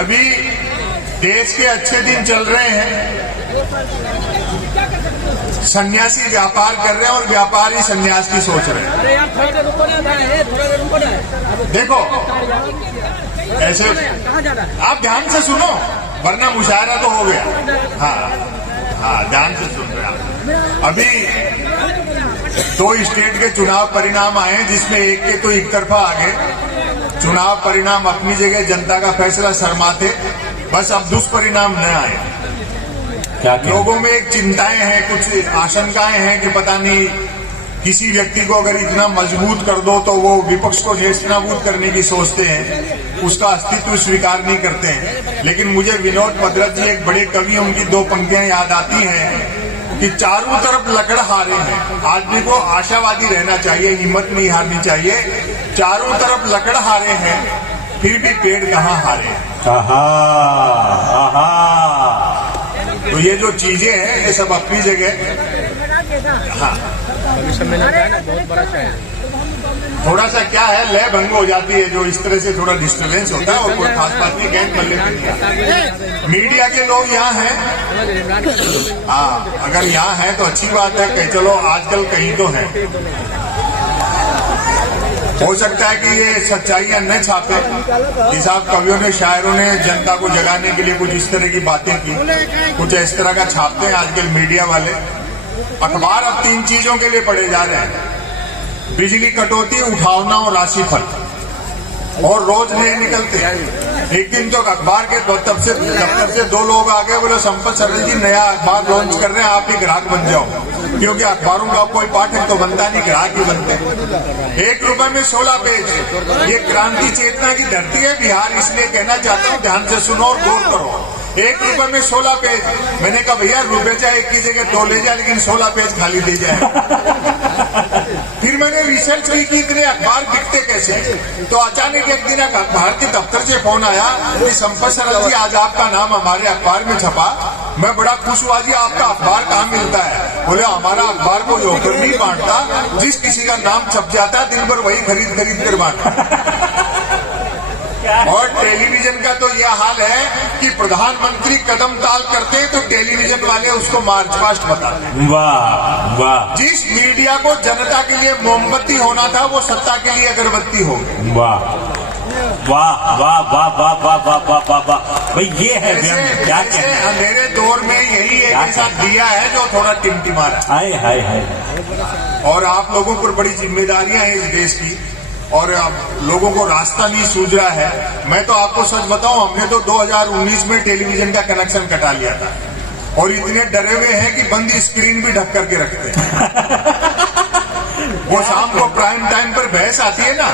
अभी देश के अच्छे दिन चल रहे हैं, सन्यासी व्यापार कर रहे हैं और व्यापारी सन्यास की सोच रहे हैं। देखो ऐसे आप ध्यान से सुनो, वरना मुशायरा तो हो गया। हाँ, ध्यान से सुन रहे हैं। अभी 2 स्टेट के चुनाव परिणाम आए हैं, जिसमें एक के तो एक तरफा आ गए। चुनाव परिणाम अपनी जगह, जनता का फैसला शर्माते, बस अब दुष्परिणाम न आए। क्या लोगों में एक चिंताएं हैं, कुछ आशंकाएं हैं कि पता नहीं किसी व्यक्ति को अगर इतना मजबूत कर दो तो वो विपक्ष को नेस्तनाबूद करने की सोचते हैं, उसका अस्तित्व स्वीकार नहीं करते हैं। लेकिन मुझे विनोद भद्रत जी एक बड़े कवि, उनकी 2 पंक्तियां याद आती हैं कि चारों तरफ लकड़हारे हैं। आदमी को आशावादी रहना चाहिए, हिम्मत नहीं हारनी चाहिए। चारों तरफ लकड़हारे हैं, फिर भी पेड़ कहाँ हारे हैं। तो ये जो चीजें हैं ये सब अपनी जगह। हाँ, बहुत बड़ा थोड़ा सा क्या है, लय भंग हो जाती है, जो इस तरह से थोड़ा डिस्टर्बेंस होता है, और कोई खास बात नहीं। गेंद बल्ले पे मीडिया के लोग यहाँ हैं। हाँ, अगर यहाँ हैं तो अच्छी बात है कि चलो आजकल कहीं तो है। हो सकता है कि ये सच्चाइयां न छापे। जिस आप कवियों ने, शायरों ने जनता को जगाने के लिए कुछ इस तरह की बातें की, कुछ इस तरह का छापते हैं आजकल मीडिया वाले। अखबार अब 3 चीजों के लिए पढ़े जा रहे हैं: बिजली कटौती, उठावना और राशिफल, और रोज नए निकलते हैं। एक दिन तो अखबार के दफ्तर से 2 लोग आ गए, बोले संपत सरल जी नया अखबार लॉन्च कर रहे हैं, आप भी ग्राहक बन जाओ। क्योंकि अखबारों का कोई पाठक तो बनता नहीं, ग्राहक ही बनते हैं। 1 रुपए में 16 पेज। ये क्रांति चेतना की धरती है बिहार, इसलिए कहना चाहता हूँ, ध्यान से सुनो और गौर करो। 1 रुपए में 16 पेज। मैंने कहा भैया रुपए चाहे 1 की जगह 2 ले जाए, लेकिन 16 पेज खाली दे जाए। फिर मैंने रिसर्च की कि इतने अखबार बिकते कैसे। तो अचानक एक दिन अखबार के दफ्तर से फोन आया कि संपत सरल जी आज आपका नाम हमारे अखबार में छपा। मैं बड़ा खुश हुआ, जी आपका अखबार कहाँ मिलता है? बोले हमारा अखबार कोई होकर नहीं बांटता, जिस किसी का नाम छप जाता है दिन भर वही खरीद कर बांटता। और टेलीविजन का तो यह हाल है कि प्रधानमंत्री कदम ताल करते हैं तो टेलीविजन वाले उसको मार्च पास्ट बताते हैं। वाह वाह। जिस मीडिया को जनता के लिए मोमबत्ती होना था, वो सत्ता के लिए अगरबत्ती हो गई। वाह वाह वाह वाह वाह वाह वाह वाह वाह वाह। भाई ये है क्या अंधेरे दौर में यही एक ऐसा दिया है जो थोड़ा टिमटिमा रहा है। हाय हाय। और आप लोगों पर बड़ी जिम्मेदारियां हैं इस देश की, और अब लोगों को रास्ता नहीं सूझ रहा है। मैं तो आपको सच बताऊं, हमने तो 2019 में टेलीविजन का कनेक्शन कटा लिया था, और इतने डरे हुए हैं कि बंद स्क्रीन भी ढक करके रखते हैं। वो शाम को प्राइम टाइम पर बहस आती है ना,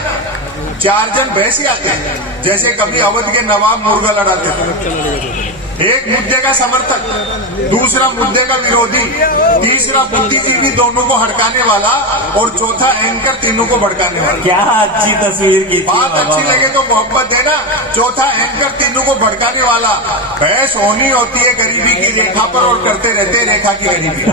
4 जन बहस ही आते हैं, जैसे कभी अवध के नवाब मुर्गा लड़ाते थे। एक मुद्दे का समर्थक, दूसरा मुद्दे का विरोधी, तीसरा बुद्धिजीवी दोनों को हड़काने वाला, और चौथा एंकर तीनों को भड़काने वाला। क्या अच्छी तस्वीर की बात अच्छी लगे तो मोहब्बत देना। चौथा एंकर तीनों को भड़काने वाला। बहस होनी होती है गरीबी की रेखा पर, और करते रहते रेखा की गरीबी।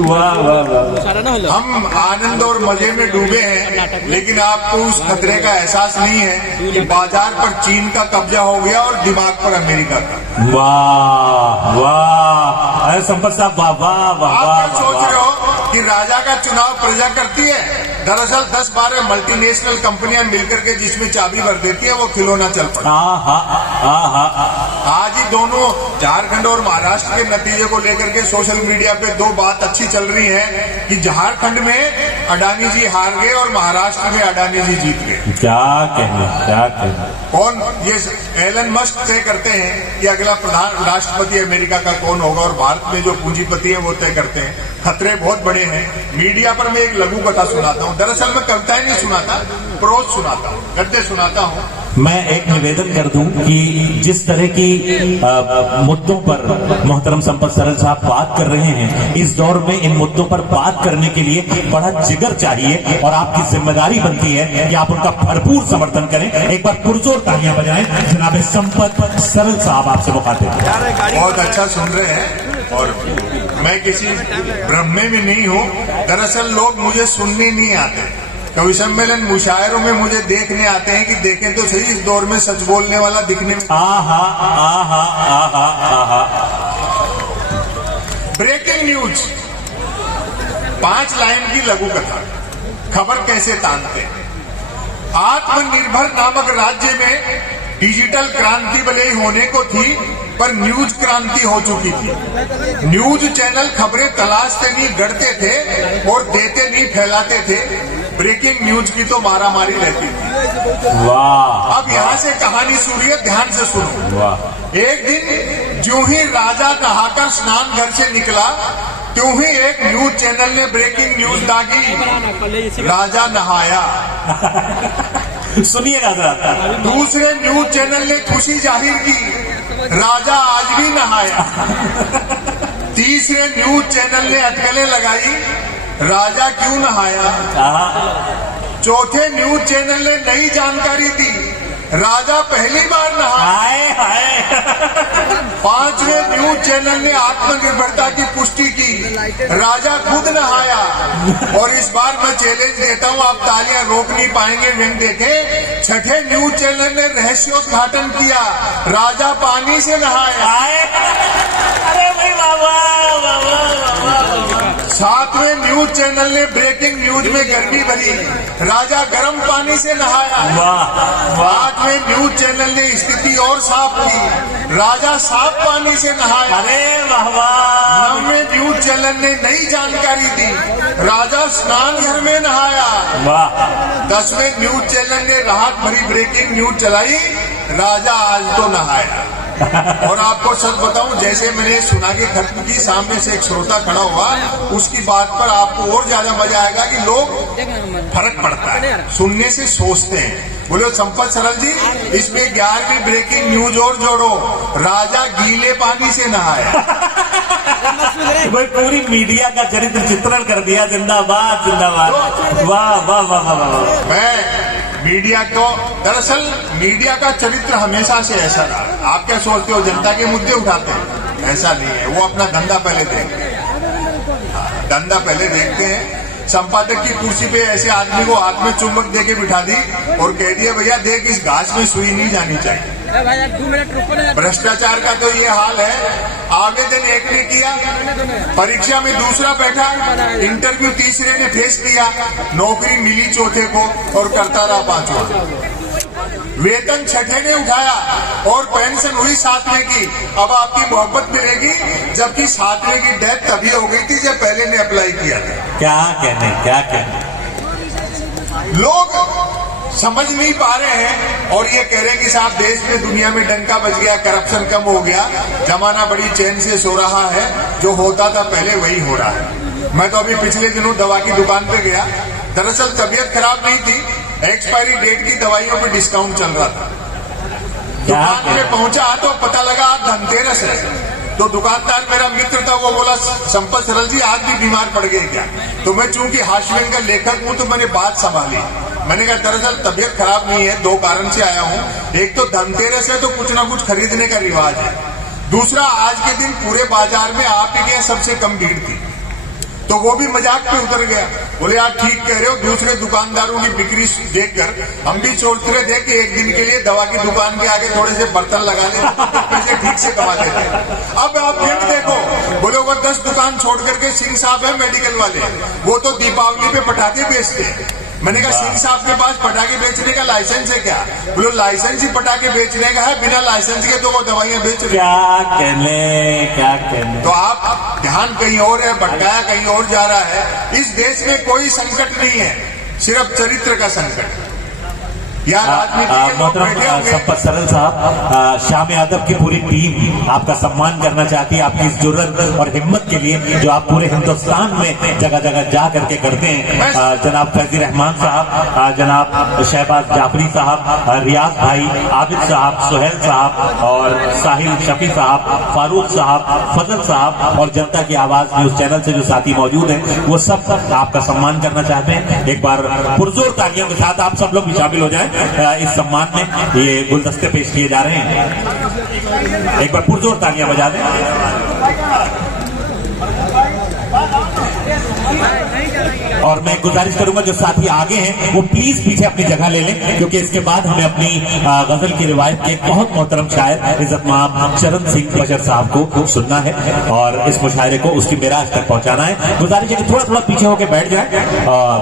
वाह वाह वाह। हम आनंद और मजे में डूबे हैं, लेकिन आपको उस खतरे का एहसास नहीं है कि बाजार पर चीन का कब्जा हो गया और दिमाग पर अमेरिका का। वाह वाह। अरे संपत साहब वाह वाह वाह। आप क्या सोच रहे हो कि राजा का चुनाव प्रजा करती है? दरअसल 10-12 मल्टीनेशनल कंपनियां मिलकर के जिसमें चाबी भर देती है, वो खिलौना चल पड़ा। आज ही दोनों झारखंड और महाराष्ट्र के नतीजे को लेकर के सोशल मीडिया पे 2 बात अच्छी चल रही है कि झारखंड में अडानी जी हार गए और महाराष्ट्र में अडानी जी जीत गए। क्या कहने। कौन ये एलन मस्क तय करते हैं कि अगला प्रधान राष्ट्रपति अमेरिका का कौन होगा, और भारत में जो पूंजीपति है वो तय करते हैं। खतरे बहुत बड़े हैं। मीडिया पर मैं एक लघु कथा सुनाता हूँ। दरअसल मैं कविताएं नहीं सुनाता, प्रोज सुनाता हूँ, गद्य सुनाता हूँ। मैं एक निवेदन कर दूं कि जिस तरह की मुद्दों पर मोहतरम संपत सरल साहब बात कर रहे हैं, इस दौर में इन मुद्दों पर बात करने के लिए बड़ा जिगर चाहिए, और आपकी जिम्मेदारी बनती है कि आप उनका भरपूर समर्थन करें। एक बार पुरजोर तालियां बजाएं। जनाब संपत सरल साहब आपसे मुखातिब। बहुत अच्छा सुन रहे हैं, और मैं किसी भ्रम में नहीं हूँ। दरअसल लोग मुझे सुनने नहीं आते, कवि सम्मेलन मुशायरों में मुझे देखने आते हैं कि देखें तो सही इस दौर में सच बोलने वाला दिखने में। आहा आहा आहा आहा। ब्रेकिंग न्यूज, 5 लाइन की लघु कथा, खबर कैसे तानते हैं। आत्मनिर्भर नामक राज्य में डिजिटल क्रांति भले ही होने को थी, पर न्यूज क्रांति हो चुकी थी। न्यूज चैनल खबरें तलाशते नहीं, गढ़ते थे और देते नहीं, फैलाते थे। ब्रेकिंग न्यूज की तो मारामारी रहती थी। वाह। अब यहां से कहानी सुनिए, ध्यान से सुनो। वाह। एक दिन ज्यों ही राजा नहाकर स्नान घर से निकला, त्यों ही एक न्यूज चैनल ने ब्रेकिंग न्यूज दागी, राजा नहाया। सुनिएगा जरा। दूसरे न्यूज चैनल ने खुशी जाहिर की, राजा आज भी नहाया। तीसरे न्यूज चैनल ने अटकलें लगाई, राजा क्यों नहाया। चौथे न्यूज चैनल ने नई जानकारी दी, राजा पहली बार नहाया। पांचवें न्यूज चैनल ने आत्मनिर्भरता की पुष्टि की, राजा खुद नहाया। और इस बार मैं चैलेंज देता हूं, आप तालियां रोक नहीं पाएंगे, व्यंग देखें। छठे न्यूज चैनल ने रहस्योद्घाटन किया, राजा पानी से नहाया। अरे भाई बाबा। सातवें न्यूज चैनल ने ब्रेकिंग न्यूज में गर्मी भरी, राजा गर्म पानी से नहाया। आठवें न्यूज चैनल ने स्थिति और साफ की, राजा साफ पानी से नहाया। अरे वाह वाह। नौवें न्यूज चैनल ने नई जानकारी दी, राजा स्नान घर में नहाया। वाह। 10वें न्यूज चैनल ने राहत भरी ब्रेकिंग न्यूज चलाई, राजा आज तो नहाया। और आपको सच बताऊं, जैसे मैंने सुना के खत्म की, सामने से एक श्रोता खड़ा हुआ, उसकी बात पर आपको और ज्यादा मजा आएगा कि लोग फर्क पड़ता है, सुनने से सोचते हैं। बोले संपत सरल जी, इसमें 11वीं ब्रेकिंग न्यूज और जोड़ो, राजा गीले पानी से नहाया। भाई पूरी मीडिया का चरित्र चित्रण कर दिया। जिंदाबाद जिंदाबाद। वाह वाह वाह वाह वाह। मैं मीडिया को, दरअसल मीडिया का चरित्र हमेशा से ऐसा रहा। आप क्या सोचते हो, जनता के मुद्दे उठाते हैं? ऐसा नहीं है, वो अपना धंधा पहले देखते हैं। धंधा पहले देखते हैं। संपादक की कुर्सी पे ऐसे आदमी को हाथ में चुम्बक दे के बिठा दी और कह दिया, भैया देख इस घास में सुई नहीं जानी चाहिए। भ्रष्टाचार का तो ये हाल है। आवेदन एक ने किया, परीक्षा में दूसरा बैठा, इंटरव्यू तीसरे ने फेस किया, नौकरी मिली चौथे को और करता रहा पांचवा। वेतन छठे ने उठाया और पेंशन हुई 7वें की। अब आपकी मोहब्बत मिलेगी, जबकि 7वें की डेथ तभी हो गई थी जब पहले ने अप्लाई किया था। क्या कहने क्या कहने। लोग समझ नहीं पा रहे हैं और ये कह रहे हैं कि साहब देश में दुनिया में डंका बज गया, करप्शन कम हो गया, जमाना बड़ी चैन से सो रहा है, जो होता था पहले वही हो रहा है। मैं तो अभी पिछले दिनों दवा की दुकान पे गया, दरअसल तबीयत खराब नहीं थी, एक्सपायरी डेट की दवाइयों पे डिस्काउंट चल रहा था। दुकान में पहुंचा तो पता लगा आज धनतेरस है। तो दुकानदार मेरा मित्र था, वो बोला संपत सरल जी आज भी बीमार पड़ गए क्या। तो मैं चूंकि हाशिए का लेखक हूं तो मैंने बात संभाली। मैंने कहा दरअसल तबीयत खराब नहीं है, 2 कारण से आया हूं। एक तो धनतेरस है तो कुछ ना कुछ खरीदने का रिवाज है, दूसरा आज के दिन पूरे बाजार में आप ही के सबसे कम भीड़ थी। तो वो भी मजाक पे उतर गया, बोले आप ठीक कह रहे हो, दूसरे दुकानदारों की बिक्री देखकर हम भी सोच रहे थे कि एक दिन के लिए दवा की दुकान के आगे थोड़े से बर्तन लगा ले, तो पैसे ठीक से कमा लेते। अब आप फिर देखो, बोले वो 10 दुकान छोड़ करके सिंह साहब है मेडिकल वाले, वो तो दीपावली पे पटाखे बेचते हैं। मैंने कहा सिंह साहब के पास पटाखे बेचने का लाइसेंस है क्या। बोले लाइसेंस ही पटाखे बेचने का है, बिना लाइसेंस के तो वो दवाइयां बेच रहे। क्या कहने। तो आप ध्यान कहीं और है, भटकाया कहीं और जा रहा है। इस देश में कोई संकट नहीं है, सिर्फ चरित्र का संकट। या राजनीति के लोग बैठे होंगे। संपत सरल साहब, श्याम यादव की पूरी टीम आपका सम्मान करना चाहती है, आपकी इस जुर्रत और हिम्मत के लिए जो आप पूरे हिंदुस्तान में जगह जगह जा करके करते हैं। जनाब फैजी रहमान साहब, जनाब शहबाज जाफरी साहब, रियाज भाई, आबिद साहब, सुहेल साहब और साहिल शफी साहब, फारूक साहब, फजल साहब और जनता की आवाज न्यूज चैनल से जो साथी मौजूद हैं, वो सब आपका सम्मान करना चाहते हैं। एक बार पुरजोर तालियों के साथ आप सब लोग भी शामिल हो जाएं इस सम्मान में। ये गुलदस्ते पेश किए जा रहे हैं, एक बार पुरजोर तालियां बजा दें। और मैं गुजारिश करूंगा जो साथी आगे हैं वो प्लीज पीछे अपनी जगह ले लें, क्योंकि इसके बाद हमें अपनी गजल की रिवायत के एक बहुत मोहतरम शायर इज्जत माब चरण सिंह बशर साहब को सुनना है और इस मुशायरे को उसकी मेराज तक पहुंचाना है। गुजारिश है कि थोड़ा थोड़ा पीछे होकर बैठ जाए और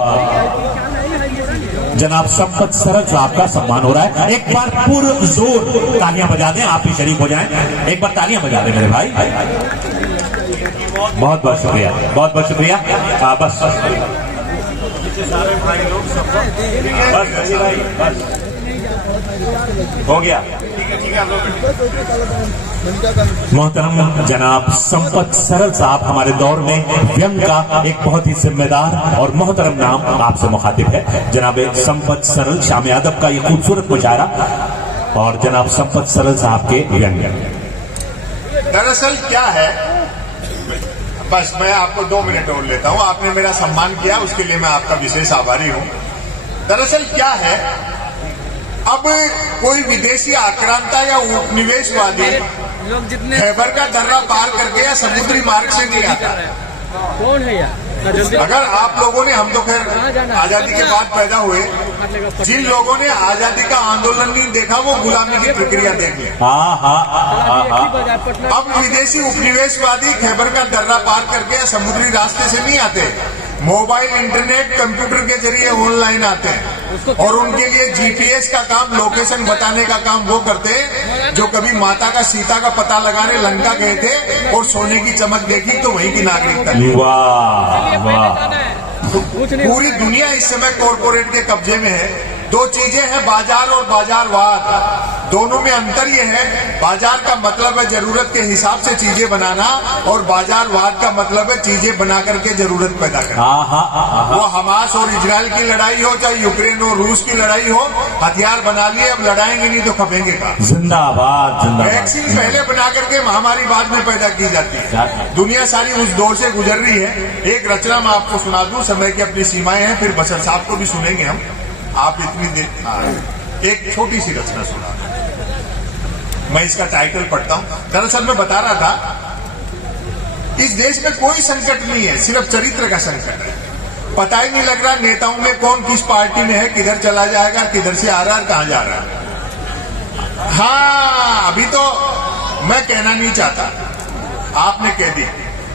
जनाब संपत सरल साहब का सम्मान हो रहा है। एक बार पुरजोर तालियां बजा दें, आप भी शरीक हो जाएं। एक बार तालियां बजा दें मेरे भाई। बहुत बहुत शुक्रिया, बहुत बहुत शुक्रिया। बस सारे भाई लोग बस भाई बस हो गया। मोहतरम जनाब संपत सरल साहब हमारे दौर में व्यंग का एक बहुत ही जिम्मेदार और मोहतरम नाम आपसे मुखातिब है। जनाब संपत सरल शाम अदब का ये खूबसूरत मुशायरा और जनाब संपत सरल साहब के व्यंग। दरअसल क्या है, बस मैं आपको 2 मिनट और लेता हूं। आपने मेरा सम्मान किया, उसके लिए मैं आपका विशेष आभारी हूं। दरअसल क्या है, अब कोई विदेशी आक्रांता या उपनिवेशवादी खैबर का दर्रा पार करके या समुद्री मार्ग से नहीं आता। कौन है यार? अगर आप लोगों ने, हम तो खैर आजादी के बाद पैदा हुए, जिन लोगों ने आजादी का आंदोलन नहीं देखा वो गुलामी की प्रक्रिया देख ले। अब विदेशी उपनिवेशवादी खैबर का दर्रा पार करके या समुद्री रास्ते से नहीं आते, मोबाइल, इंटरनेट, कंप्यूटर के जरिए ऑनलाइन आते हैं और उनके लिए जीपीएस का काम, लोकेशन बताने का काम वो करते हैं जो कभी माता का सीता का पता लगाने लंका गए थे और सोने की चमक देखी तो वहीं की नागरिकता ली। वाह वाह। पूरी दुनिया इस समय कॉरपोरेट के कब्जे में है। 2 चीजें हैं, बाजार और बाजारवाद। दोनों में अंतर यह है, बाजार का मतलब है जरूरत के हिसाब से चीजें बनाना और बाजारवाद का मतलब है चीजें बना करके जरूरत पैदा करना। वो हमास और इजराइल की लड़ाई हो, चाहे यूक्रेन और रूस की लड़ाई हो, हथियार बना लिए, अब लड़ाएंगे नहीं तो खपेंगे कहाँ। जिंदाबाद जिंदाबाद। वैक्सीन पहले बना करके महामारी बाद में पैदा की जाती है। दुनिया सारी उस दौर से गुजर रही है। एक रचना मैं आपको सुना दूं, समय की अपनी सीमाएं हैं, फिर बशर साहब को भी सुनेंगे हम। आप इतनी देर एक छोटी सी रचना सुना, मैं इसका टाइटल पढ़ता हूं। दरअसल मैं बता रहा था, इस देश में कोई संकट नहीं है, सिर्फ चरित्र का संकट है। पता ही नहीं लग रहा नेताओं में कौन किस पार्टी में है, किधर चला जाएगा, किधर से आ रहा है, कहां जा रहा है। हाँ, अभी तो मैं कहना नहीं चाहता, आपने कह दी।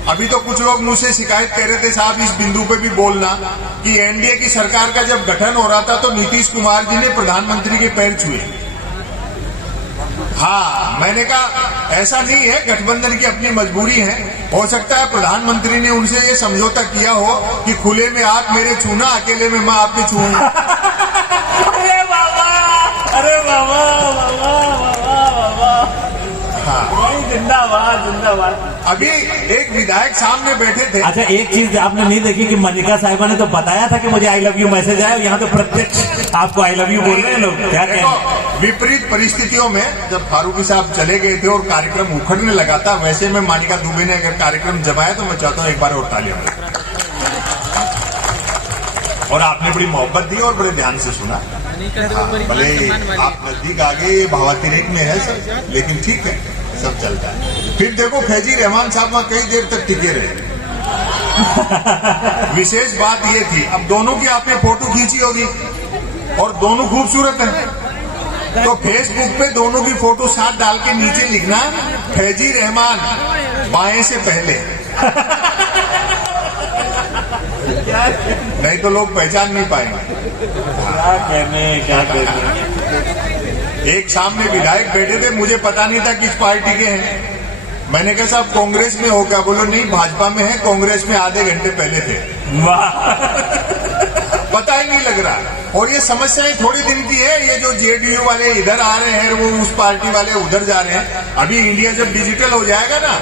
अभी तो कुछ लोग मुझसे शिकायत कर रहे थे, साहब इस बिंदु पे भी बोलना कि एनडीए की सरकार का जब गठन हो रहा था तो नीतीश कुमार जी ने प्रधानमंत्री के पैर छुए। हाँ, मैंने कहा ऐसा नहीं है, गठबंधन की अपनी मजबूरी है। हो सकता है प्रधानमंत्री ने उनसे ये समझौता किया हो कि खुले में आप मेरे छूना, अकेले में मैं आपके छूऊंगा। अरे बाबा, अरे बाबा बाबा बाबा बाबा। हाँ, जिंदाबाद जिंदाबाद। अभी एक विधायक सामने बैठे थे। अच्छा, एक चीज आपने नहीं देखी कि मनिका साहिबा ने तो बताया था कि मुझे आई लव यू मैसेज आया, यहाँ तो प्रत्यक्ष आपको आई लव यू बोल रहे हैं लोग। क्या कहें? विपरीत परिस्थितियों में जब फारूकी साहब चले गए थे और कार्यक्रम उखड़ने लगा था, वैसे में मानिका दुबे ने अगर कार्यक्रम जमाया तो मैं चाहता हूँ एक बार और तालियां। और आपने बड़ी मोहब्बत दी और बड़े ध्यान से सुना। भले आप नजदीक आ गए, ये भावातिरेक में है सब, लेकिन ठीक है, सब चलता है। फिर देखो फैजी रहमान साहब वहां कई देर तक टिके रहे। विशेष बात ये थी, अब दोनों की आपने फोटो खींची होगी और दोनों खूबसूरत हैं, तो फेसबुक पे दोनों की फोटो साथ डाल के नीचे लिखना फैजी रहमान बाएं से पहले। नहीं तो लोग पहचान नहीं पाएंगे। क्या कहने। एक सामने विधायक बैठे थे, मुझे पता नहीं था किस पार्टी के हैं। मैंने कहा साहब कांग्रेस में हो क्या? बोलो नहीं, भाजपा में है, कांग्रेस में आधे घंटे पहले थे। पता ही नहीं लग रहा। और ये समस्याएं थोड़ी दिन की है, ये जो जेडीयू वाले इधर आ रहे हैं, वो उस पार्टी वाले उधर जा रहे हैं। अभी इंडिया जब डिजिटल हो जाएगा ना,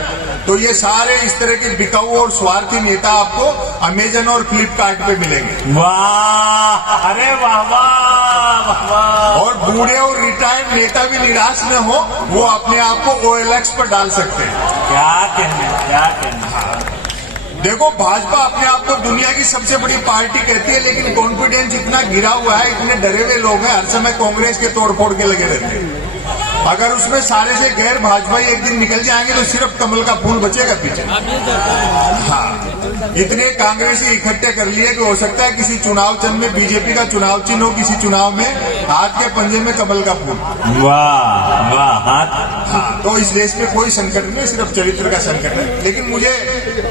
तो ये सारे इस तरह के बिकाऊ और स्वार्थी नेता आपको अमेजन और फ्लिपकार्ट पे मिलेंगे। वाह, अरे वाह वाह वाह। और बूढ़े और रिटायर्ड नेता भी निराश न हो, वो अपने आप को OLX पर डाल सकते हैं। क्या कहना, क्या कहना। देखो, भाजपा अपने आप को दुनिया की सबसे बड़ी पार्टी कहती है, लेकिन कॉन्फिडेंस इतना गिरा हुआ है, इतने डरे हुए लोग हैं, हर समय कांग्रेस के तोड़फोड़ के लगे रहते हैं। अगर उसमें सारे से गैर भाजपाई एक दिन निकल जाएंगे तो सिर्फ कमल का फूल बचेगा पीछे। हाँ, इतने कांग्रेसी इकट्ठे कर लिए कि हो सकता है किसी चुनाव चिन्ह में बीजेपी का चुनाव चिन्ह हो, किसी चुनाव में हाथ के पंजे में कमल का फूल। वाह वाह, हाथ। हाँ, तो इस देश में कोई संकट नहीं, सिर्फ चरित्र का संकट है। लेकिन मुझे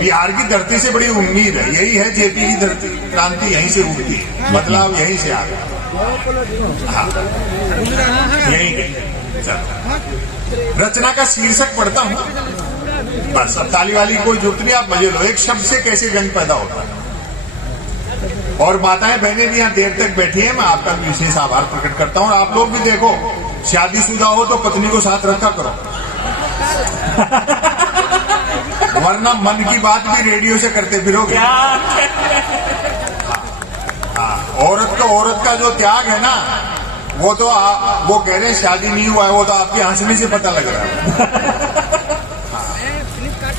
बिहार की धरती से बड़ी उम्मीद है, यही है जेपी की धरती, क्रांति यहीं से उठती है, बदलाव यहीं से आ गया। हाँ, यही रचना का शीर्षक पढ़ता हूं, बस अब ताली वाली कोई जरूरत नहीं, आप मजे लो। एक शब्द से कैसे व्यंग पैदा होता है। और माताएं बहनें भी यहाँ देर तक बैठी हैं, मैं आपका भी विशेष आभार प्रकट करता हूं। और आप लोग भी देखो, शादीशुदा हो तो पत्नी को साथ रखा करो, वरना मन की बात भी रेडियो से करते फिरोगे। औरत का जो त्याग है ना, वो तो वो कह रहे हैं शादी नहीं हुआ है, वो तो आपके हंसने से पता लग रहा है।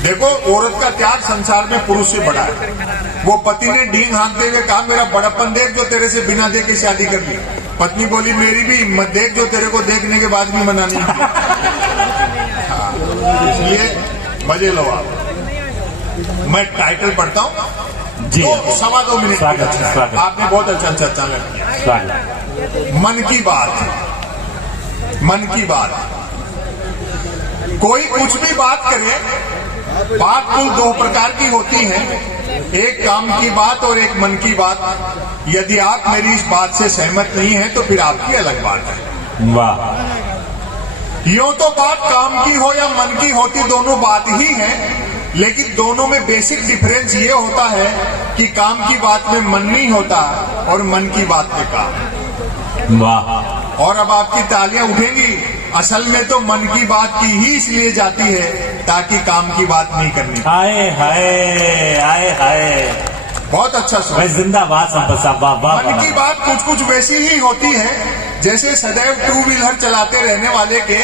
देखो, औरत का त्याग संसार में पुरुष से बड़ा है। वो पति ने डींग हाँकते हुए कहा, मेरा बड़प्पन देख जो तेरे से बिना देख के शादी कर ली। पत्नी बोली, मेरी भी हिम्मत देख जो तेरे को देखने के बाद भी मना नहीं किया। इसलिए मजे लो आप। मैं टाइटल पढ़ता हूँ जी, तो 2.25 मिनट। स्वागत। आपने बहुत अच्छा चालन किया। स्वागत। मन की बात, मन की बात। कोई कुछ भी बात करे, बात कुल 2 प्रकार की होती है, एक काम की बात और एक मन की बात। यदि आप मेरी इस बात से सहमत नहीं हैं तो फिर आपकी अलग बात है। वाह। यूं तो बात काम की हो या मन की होती, दोनों बात ही है, लेकिन दोनों में बेसिक डिफरेंस ये होता है कि काम की बात में मन नहीं होता और मन की बात में काम। वाह। और अब आपकी तालियां उठेंगी। असल में तो मन की बात की ही इसलिए जाती है ताकि काम की बात नहीं करनी। हाय हाय हाय हाय, बहुत अच्छा सुना। जिंदाबाद संपत साहब, वाह वाह। मन की बात कुछ कुछ वैसी ही होती है जैसे सदैव 2 व्हीलर चलाते रहने वाले के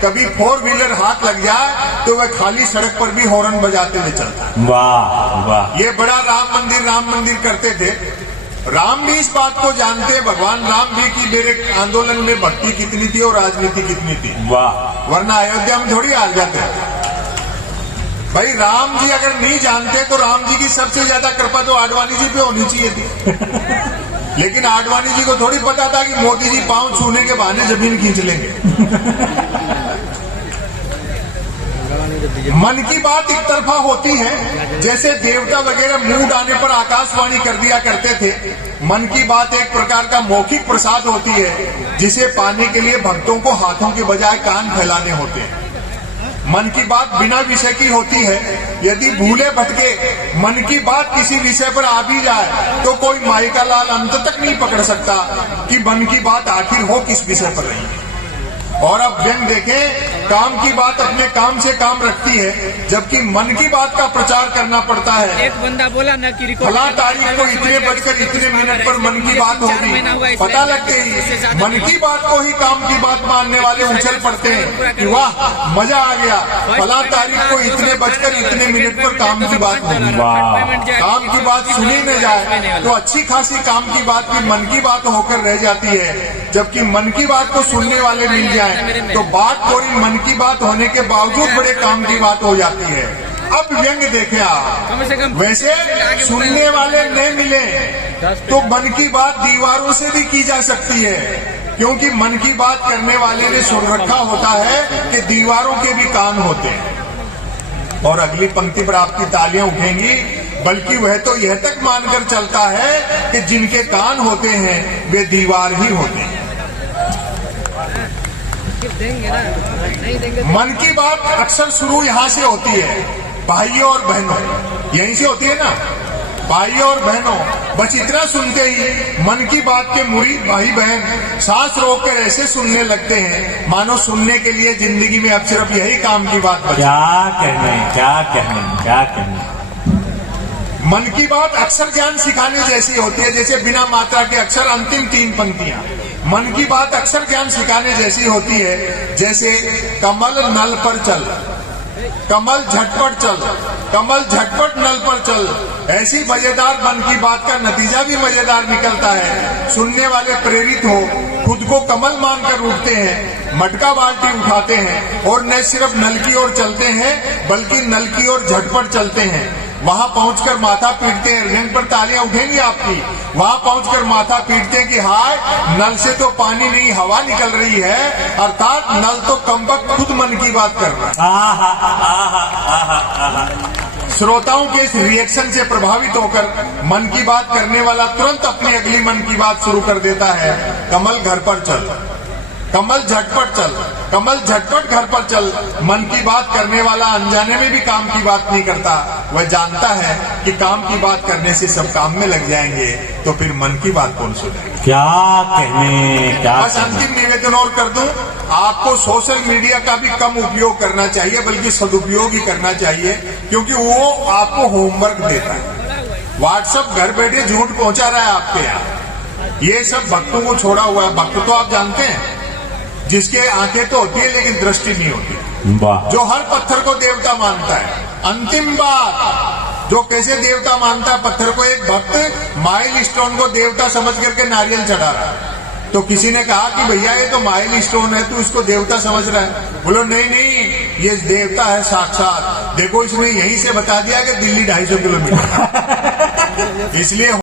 कभी 4 व्हीलर हाथ लग जाए तो वह खाली सड़क पर भी हॉर्न बजाते हुए चलता है। वाह वाह। ये बड़ा राम मंदिर करते थे। राम भी इस बात को जानते, भगवान राम भी कि मेरे आंदोलन में भक्ति कितनी थी और राजनीति कितनी थी। वाह। वरना अयोध्या में थोड़ी हार जाते हैं। भाई राम जी अगर नहीं जानते तो राम जी की सबसे ज्यादा कृपा तो आडवाणी जी पे होनी चाहिए थी। लेकिन आडवाणी जी को थोड़ी पता था कि मोदी जी पांव छूने के बहाने जमीन खींच लेंगे। मन की बात एक तरफा होती है, जैसे देवता वगैरह मूड आने पर आकाशवाणी कर दिया करते थे। मन की बात एक प्रकार का मौखिक प्रसाद होती है, जिसे पाने के लिए भक्तों को हाथों के बजाय कान फैलाने होते हैं। मन की बात बिना विषय की होती है। यदि भूले भटके मन की बात किसी विषय पर आ भी जाए तो कोई माई का लाल अंत तक नहीं पकड़ सकता कि मन की बात आखिर हो किस विषय पर रही। और अब व्यंग देखें, काम की बात अपने काम से काम रखती है, जबकि मन की बात का प्रचार करना पड़ता है। एक बंदा बोला ना कि फला तारीख को इतने बजकर इतने मिनट पर मन की बात होगी, पता लगते ही मन की बात को ही काम की बात मानने वाले उछल पड़ते हैं कि वाह मजा आ गया, फला तारीख को इतने बजकर इतने मिनट पर काम की बात होगी। काम की बात सुनी न जाए तो अच्छी खासी काम की बात भी मन की बात होकर रह जाती है, जबकि मन की बात को सुनने वाले मिल जाए तो बात थोड़ी मन की बात होने के बावजूद बड़े काम की बात हो जाती है। अब व्यंग देखें आप, वैसे सुनने वाले न मिले तो मन की बात दीवारों से भी की जा सकती है, क्योंकि मन की बात करने वाले ने सुन रखा होता है कि दीवारों के भी कान होते हैं। और अगली पंक्ति पर आपकी तालियां उठेंगी, बल्कि वह तो यह तक मानकर चलता है कि जिनके कान होते हैं वे दीवार ही होते हैं। मन की बात अक्सर शुरू यहाँ से होती है, भाइयों और बहनों, यहीं से होती है ना। भाइयों और बहनों बस इतना सुनते ही मन की बात के मुरीद भाई बहन सांस रोककर ऐसे सुनने लगते हैं मानो सुनने के लिए जिंदगी में अब सिर्फ यही काम की बात बची। क्या कहने। मन की बात अक्सर ज्ञान सिखाने जैसी होती है, जैसे बिना मात्रा के अक्षर अंतिम 3 पंक्तियां। मन की बात अक्सर ज्ञान सिखाने जैसी होती है, जैसे कमल नल पर चल, कमल झटपट चल, कमल झटपट नल पर चल। ऐसी मजेदार मन की बात का नतीजा भी मजेदार निकलता है। सुनने वाले प्रेरित हो खुद को कमल मानकर उठते हैं, मटका बाल्टी उठाते हैं और न सिर्फ नल की ओर चलते हैं बल्कि नल की ओर झटपट चलते हैं। वहां पहुंचकर माथा पीटते हैं, रंग पर तालियां उठेंगी आपकी। वहां पहुंचकर माथा पीटते हैं कि हाय, नल से तो पानी नहीं हवा निकल रही है, अर्थात नल तो कमबख्त खुद मन की बात कर रहा है। श्रोताओं के इस रिएक्शन से प्रभावित होकर मन की बात करने वाला तुरंत अपनी अगली मन की बात शुरू कर देता है। कमल घर पर चल, कमल झटपट चल, कमल झटपट घर पर चल। मन की बात करने वाला अनजाने में भी काम की बात नहीं करता। वह जानता है कि काम की बात करने से सब काम में लग जाएंगे, तो फिर मन की बात कौन सुनेगा। क्या कहने, क्या बस अंतिम निवेदन और कर दूं, आपको सोशल मीडिया का भी कम उपयोग करना चाहिए बल्कि सदुपयोग ही करना चाहिए, क्योंकि वो आपको होमवर्क देता है। व्हाट्सएप घर बैठे झूठ पहुंचा रहा है आपके यहाँ। ये सब भक्तों को छोड़ा हुआ है। भक्त तो आप जानते हैं, जिसके आंखें तो होती है लेकिन दृष्टि नहीं होती, वाह, जो हर पत्थर को देवता मानता है। अंतिम बात, जो कैसे देवता मानता है पत्थर को, एक भक्त माइल स्टोन को देवता समझ करके नारियल चढ़ा रहा है। तो किसी ने कहा कि भैया ये तो माइल स्टोन है, तू इसको देवता समझ रहा है। बोलो नहीं नहीं, ये देवता है साक्षात। देखो इसमें यहीं से बता दिया कि दिल्ली 250 किलोमीटर इसलिए